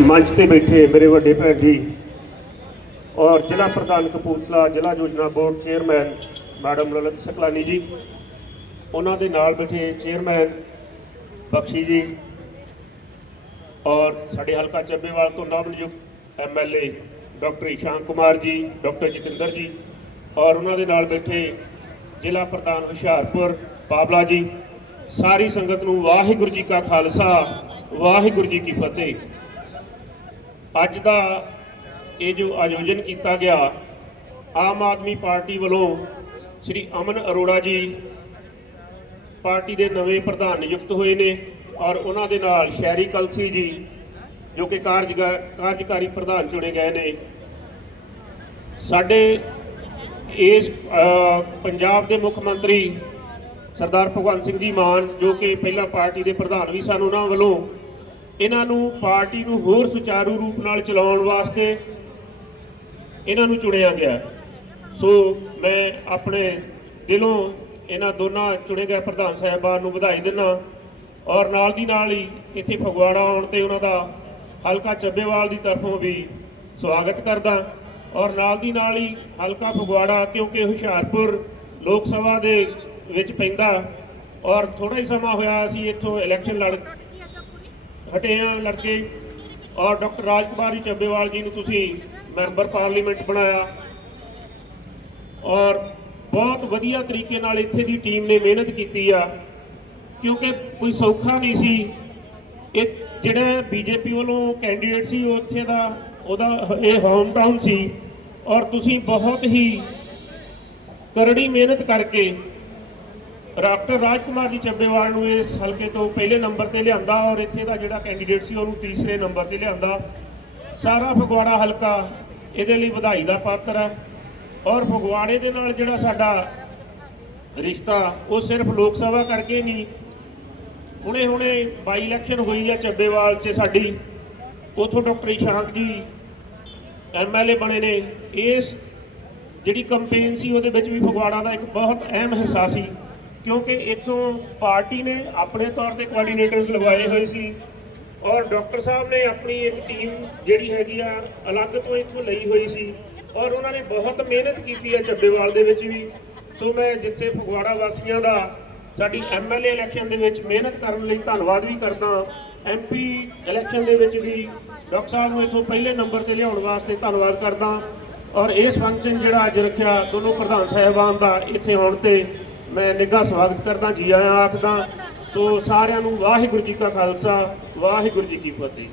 ਮੰਚ ਤੇ ਬੈਠੇ ਮੇਰੇ ਵੱਡੇ ਭੈਣ ਜੀ ਔਰ ਜ਼ਿਲ੍ਹਾ ਪ੍ਰਧਾਨ ਕਪੂਰਥਲਾ ਜ਼ਿਲ੍ਹਾ ਯੋਜਨਾ board chairman madam Lalit Saklani ji, ਉਹਨਾਂ ਦੇ ਨਾਲ ਬੈਠੇ ਚੇਅਰਮੈਨ ਬਖਸ਼ੀ ਜੀ ਔਰ ਸਾਡੇ ਹਲਕਾ ਚੱਬੇਵਾਲ ਤੋਂ ਨਵਨਿਯੁਕਤ MLA doctor Ishan Kumar ji, doctor Jatinder ਜੀ ਔਰ ਉਹਨਾਂ ਦੇ ਨਾਲ ਬੈਠੇ ਜ਼ਿਲ੍ਹਾ ਪ੍ਰਧਾਨ ਹੁਸ਼ਿਆਰਪੁਰ ਪਾਬਲਾ ਜੀ। ਸਾਰੀ ਸੰਗਤ ਨੂੰ ਵਾਹਿਗੁਰੂ ਜੀ ਕਾ ਖਾਲਸਾ, ਵਾਹਿਗੁਰੂ ਜੀ ਕੀ ਫਤਿਹ। ਅੱਜ ਦਾ ਇਹ ਜੋ ਆਯੋਜਨ ਕੀਤਾ ਗਿਆ, ਆਮ ਆਦਮੀ ਪਾਰਟੀ ਵੱਲੋਂ ਸ੍ਰੀ ਅਮਨ ਅਰੋੜਾ ਜੀ ਪਾਰਟੀ ਦੇ ਨਵੇਂ ਪ੍ਰਧਾਨ ਨਿਯੁਕਤ ਹੋਏ ਨੇ ਔਰ ਉਹਨਾਂ ਦੇ ਨਾਲ ਸ਼ਹਿਰੀ ਕਲਸੀ ਜੀ, ਜੋ ਕਿ ਕਾਰਜਗਾ- ਕਾਰਜਕਾਰੀ ਪ੍ਰਧਾਨ ਚੁਣੇ ਗਏ ਨੇ। ਸਾਡੇ ਇਸ ਪੰਜਾਬ ਦੇ ਮੁੱਖ ਮੰਤਰੀ ਸਰਦਾਰ ਭਗਵੰਤ ਸਿੰਘ ਜੀ ਮਾਨ, ਜੋ ਕਿ ਪਹਿਲਾਂ ਪਾਰਟੀ ਦੇ ਪ੍ਰਧਾਨ ਵੀ ਸਨ, ਉਹਨਾਂ ਵੱਲੋਂ ਇਹਨਾਂ ਨੂੰ ਪਾਰਟੀ ਨੂੰ ਹੋਰ ਸੁਚਾਰੂ ਰੂਪ ਨਾਲ ਚਲਾਉਣ ਵਾਸਤੇ ਇਹਨਾਂ ਨੂੰ ਚੁਣਿਆ ਗਿਆ। ਸੋ ਮੈਂ ਆਪਣੇ ਦਿਲੋਂ ਇਹਨਾਂ ਦੋਨਾਂ ਚੁਣੇ ਗਏ ਪ੍ਰਧਾਨ ਸਾਹਿਬਾਨ ਨੂੰ ਵਧਾਈ ਦਿੰਦਾ ਔਰ ਨਾਲ ਦੀ ਨਾਲ ਹੀ ਇੱਥੇ ਫਗਵਾੜਾ ਆਉਣ ਤੇ ਉਹਨਾਂ ਦਾ ਹਲਕਾ ਚੱਬੇਵਾਲ ਦੀ ਤਰਫੋਂ ਵੀ ਸਵਾਗਤ ਕਰਦਾ ਔਰ ਨਾਲ ਦੀ ਨਾਲ ਹੀ ਹਲਕਾ ਫਗਵਾੜਾ ਕਿਉਂਕਿ ਹੁਸ਼ਿਆਰਪੁਰ ਲੋਕ ਸਭਾ ਦੇ ਵਿੱਚ ਪੈਂਦਾ ਔਰ ਥੋੜਾ ਹੀ ਸਮਾਂ ਹੋਇਆ ਅਸੀਂ ਇੱਥੋਂ ਇਲੈਕਸ਼ਨ ਲੜ ਹਟੇ ਆ ਲੜਕੇ। ਔਰ ਡਾਕਟਰ ਰਾਜਕੁਮਾਰੀ ਚੱਬੇਵਾਲ ਜੀ ਨੂੰ ਤੁਸੀਂ ਮੈਂਬਰ ਪਾਰਲੀਮੈਂਟ ਬਣਾਇਆ। ਔਰ ਬਹੁਤ ਵਧੀਆ ਤਰੀਕੇ ਨਾਲ ਇੱਥੇ ਦੀ ਟੀਮ ਨੇ ਮਿਹਨਤ ਕੀਤੀ ਆ। ਕਿਉਂਕਿ ਕੋਈ ਸੌਖਾ ਨਹੀਂ ਸੀ। ਇਹ ਜਿਹੜਾ ਬੀਜੇਪੀ ਵੱਲੋਂ ਕੈਂਡੀਡੇਟ ਸੀ, ਉਹ ਇੱਥੇ ਦਾ, ਉਹਦਾ ਇਹ ਹੋਮ ਟਾਊਨ ਸੀ। ਔਰ ਤੁਸੀਂ ਬਹੁਤ ਹੀ ਕਰੜੀ ਮਿਹਨਤ ਕਰਕੇ ਡਾਕਟਰ ਰਾਜਕੁਮਾਰ ਜੀ ਚੱਬੇਵਾਲ ਨੂੰ ਇਸ ਹਲਕੇ ਤੋਂ ਪਹਿਲੇ ਨੰਬਰ ਤੇ ਲਿਆਂਦਾ ਔਰ ਇੱਥੇ ਦਾ ਜਿਹੜਾ ਕੈਂਡੀਡੇਟ ਸੀ ਉਹਨੂੰ ਤੀਸਰੇ ਨੰਬਰ ਤੇ ਲਿਆਂਦਾ। ਸਾਰਾ ਫਗਵਾੜਾ ਹਲਕਾ ਇਹਦੇ ਲਈ ਵਧਾਈ ਦਾ ਪਾਤਰ ਹੈ ਔਰ ਫਗਵਾੜੇ ਦੇ ਨਾਲ ਜਿਹੜਾ ਸਾਡਾ ਰਿਸ਼ਤਾ, ਉਹ ਸਿਰਫ ਲੋਕ ਸਭਾ ਕਰਕੇ ਨਹੀਂ ਹੁਣੇ ਹੁਣੇ ਬਾਈ ਇਲੈਕਸ਼ਨ ਹੋਈ ਹੈ ਚੱਬੇਵਾਲ 'ਚ ਸਾਡੀ। ਉਥੋਂ ਡਾਕਟਰ ਇਸ਼ਾਂਕ ਜੀ ਐਮਐਲਏ ਬਣੇ ਨੇ। ਇਸ ਜਿਹੜੀ ਕੰਪੇਨ ਸੀ ਉਹਦੇ ਵਿੱਚ ਵੀ ਫਗਵਾੜਾ ਦਾ ਇੱਕ ਬਹੁਤ ਅਹਿਮ ਹਿੱਸਾ ਸੀ। ਕਿਉਂਕਿ ਇੱਥੋਂ ਪਾਰਟੀ ਨੇ ਆਪਣੇ ਤੌਰ ਤੇ ਕੋਆਰਡੀਨੇਟਰਸ ਲਗਵਾਏ ਹੋਏ ਸੀ ਔਰ ਡਾਕਟਰ ਸਾਹਿਬ ਨੇ ਆਪਣੀ ਇੱਕ ਟੀਮ ਜਿਹੜੀ ਹੈਗੀ ਆ ਅਲੱਗ ਤੋਂ ਇੱਥੋਂ ਲਈ ਹੋਈ ਸੀ ਔਰ ਉਹਨਾਂ ਨੇ ਬਹੁਤ ਮਿਹਨਤ ਕੀਤੀ ਹੈ ਚੱਬੇਵਾਲ ਦੇ ਵਿੱਚ ਵੀ। ਸੋ ਮੈਂ ਜਿੱਥੇ ਫਗਵਾੜਾ ਵਾਸੀਆਂ ਦਾ ਸਾਡੀ ਐਮਐਲਏ ਇਲੈਕਸ਼ਨ ਦੇ ਵਿੱਚ ਮਿਹਨਤ ਕਰਨ ਲਈ ਧੰਨਵਾਦ ਵੀ ਕਰਦਾ ਐਮਪੀ ਇਲੈਕਸ਼ਨ ਦੇ ਵਿੱਚ ਵੀ ਡਾਕਟਰ ਸਾਹਿਬ ਨੂੰ ਇੱਥੋਂ ਪਹਿਲੇ ਨੰਬਰ ਤੇ ਲਿਆਉਣ ਵਾਸਤੇ ਧੰਨਵਾਦ ਕਰਦਾ ਔਰ ਇਸ ਫੰਕਸ਼ਨ ਜਿਹੜਾ ਅੱਜ ਰੱਖਿਆ ਦੋਨੋਂ ਪ੍ਰਧਾਨ ਸਾਹਿਬਾਨ ਦਾ ਇੱਥੇ ਆਉਣ ਤੇ ਮੈਂ ਨਿੱਘਾ ਸਵਾਗਤ ਕਰਦਾ, ਜੀ ਆਇਆਂ ਆਖਦਾ, ਸੋ ਸਾਰਿਆਂ ਨੂੰ ਵਾਹਿਗੁਰੂ ਜੀ ਕਾ ਖਾਲਸਾ, ਵਾਹਿਗੁਰੂ ਜੀ ਕੀ ਫਤਿਹ।